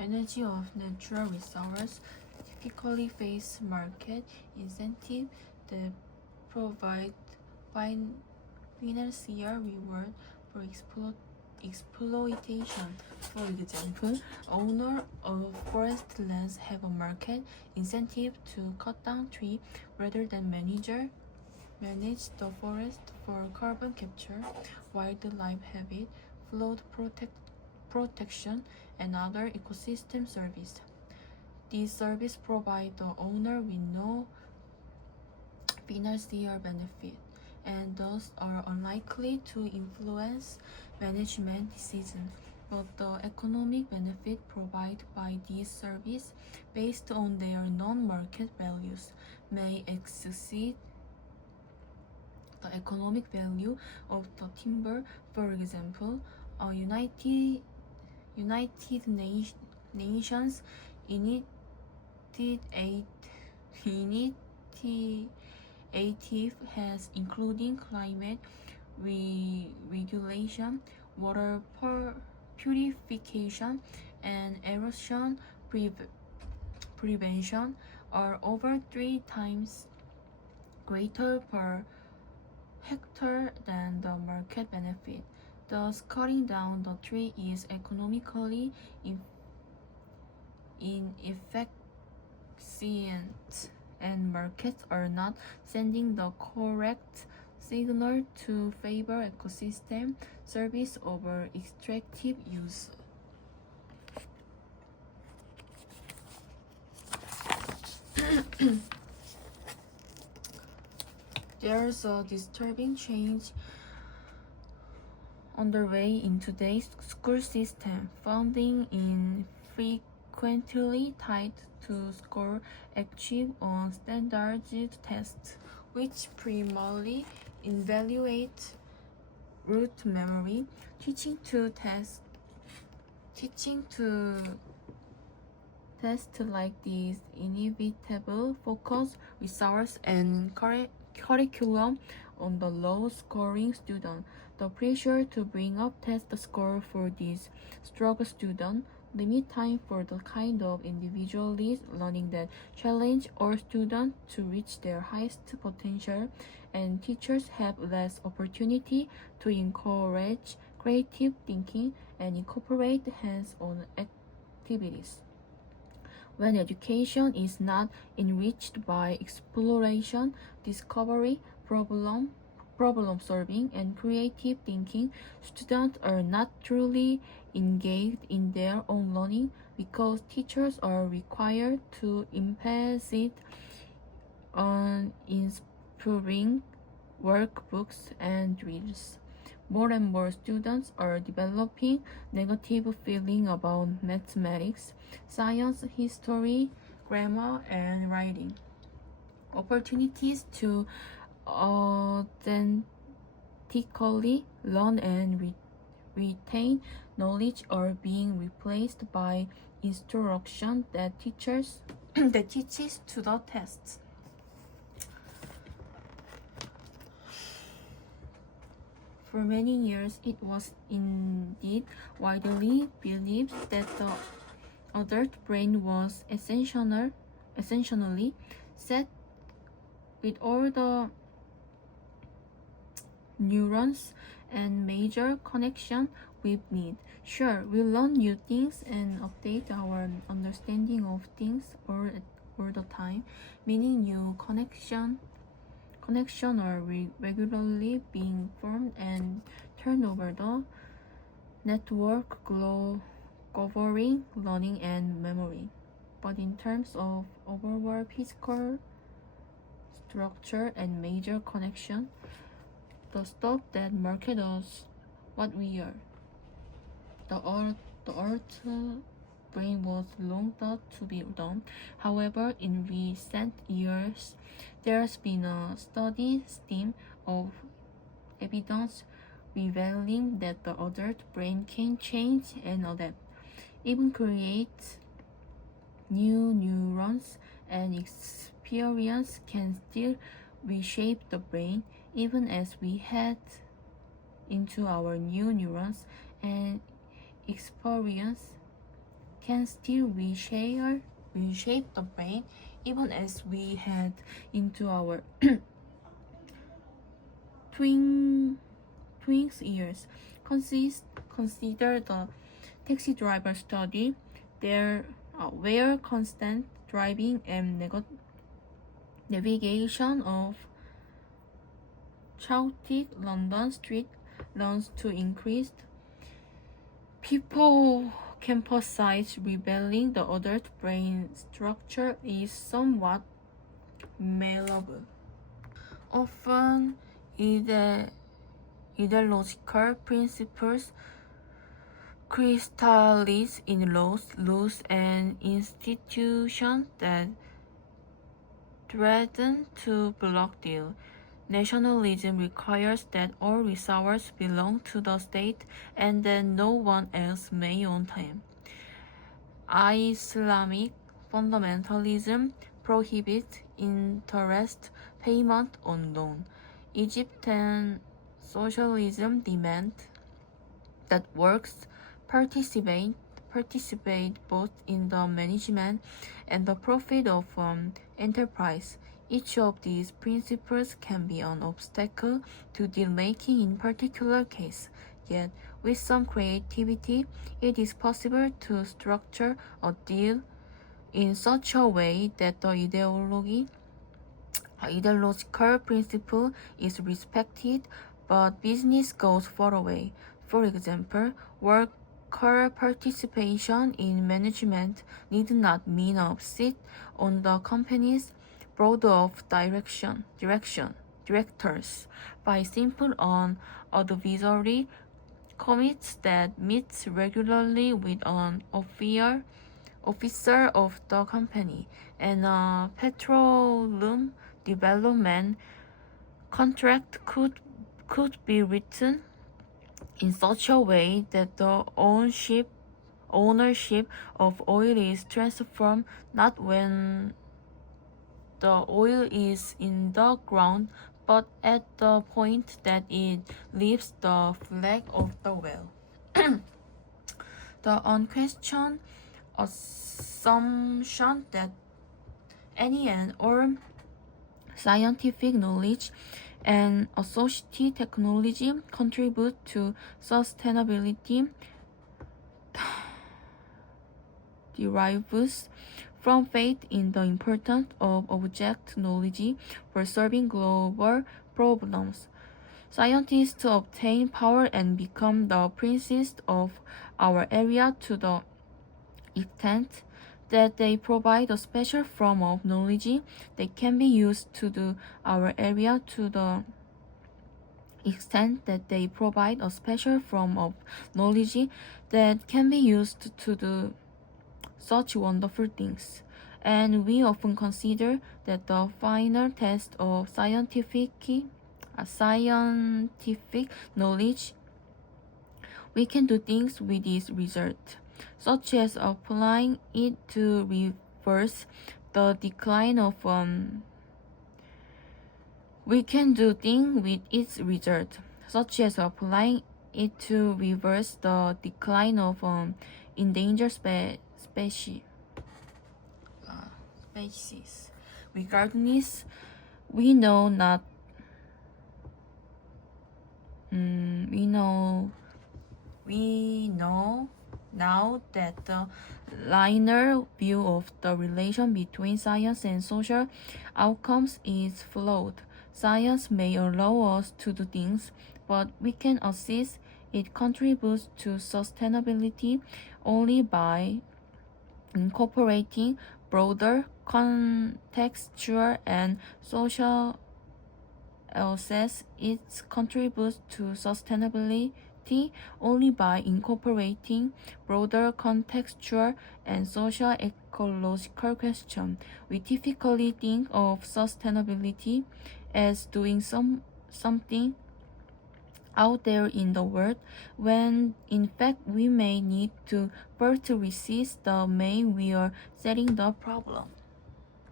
Energy of natural resources typically face market incentives that provide financial reward for exploitation. For example, owner of forest lands have a market incentive to cut down trees rather than manage the forest for carbon capture, wildlife habitat, flood protection, and other ecosystem service. These services provide the owner with no financial benefit and thus are unlikely to influence management decisions. But the economic benefit provided by these services, based on their non-market values, may exceed the economic value of the timber. For example, a United Nations initiative has including climate regulation, water purification, and erosion prevention are over 3 times greater per hectare than the market benefit. Thus, cutting down the tree is economically inefficient, and markets are not sending the correct signal to favor ecosystem service over extractive use. There's a disturbing change underway in today's school system. Funding is frequently tied to score achieved on standardized tests, which primarily evaluate rote memory. Teaching to tests like these inevitable focus resource and curriculum on the low-scoring student. The pressure to bring up test score for these struggle students limit time for the kind of individualized learning that challenge all students to reach their highest potential, and teachers have less opportunity to encourage creative thinking and incorporate hands-on activities. When education is not enriched by exploration, discovery, problem solving, and creative thinking, students are not truly engaged in their own learning because teachers are required to emphasize on improving workbooks and drills. More and more students are developing negative feeling about mathematics, science, history, grammar, and writing. Opportunities to authentically learn and retain knowledge are being replaced by instruction that teaches to the tests. For many years, it was indeed widely believed that the adult brain was essentially set with all the neurons and major connection we need. Sure, we learn new things and update our understanding of things all the time, meaning new connection are regularly being formed and turned over the network covering learning and memory. But in terms of overall physical structure and major connection, the stuff that market us what we are, the earth brain was long thought to be done. However, in recent years, there's been a steady stream of evidence revealing that the adult brain can change and adapt, even create new neurons, and experience can still reshape the brain even as we head into our new neurons, and experience can still reshape the brain even as we head into our twins years. Consider the taxi driver study. There, where constant driving and navigation of chaotic London street learns to increase. People emphasize rebelling the adult brain structure is somewhat malleable. Often, ideological principles crystallize in laws and institutions that threaten to block deal. Nationalism requires that all resources belong to the state and that no one else may own them. Islamic fundamentalism prohibits interest payment on loan. Egyptian socialism demands that workers participate both in the management and the profit of enterprise. Each of these principles can be an obstacle to deal-making in particular case, yet with some creativity, it is possible to structure a deal in such a way that the ideological principle is respected, but business goes far away. For example, worker participation in management need not mean a seat on the company's board of directors by simple on advisory committees that meets regularly with an officer of the company, and a petroleum development contract could be written in such a way that the ownership of oil is transformed not when the oil is in the ground, but at the point that it leaves the flag of the well. The unquestioned assumption that any and all scientific knowledge and associated technology contribute to sustainability derives from faith in the importance of object knowledge for solving global problems. Scientists obtain power and become the princes of our area to the extent that they provide a special form of knowledge that can be used to do our area to the extent that they provide a special form of knowledge that can be used to do such wonderful things. And we often consider that the final test of scientific knowledge, we can do things with this result, such as applying it to reverse the decline of we can do things with its result, such as applying it to reverse the decline of endangered species. Regardless, we know now that the linear view of the relation between science and social outcomes is flawed. Science may allow us to do things, but we can assist it contributes to sustainability only by incorporating broader contextual and social aspects. It contributes to sustainability only by incorporating broader contextual and social ecological questions. We typically think of sustainability as doing something out there in the world, when in fact we may need to first resist the man we are setting the problem.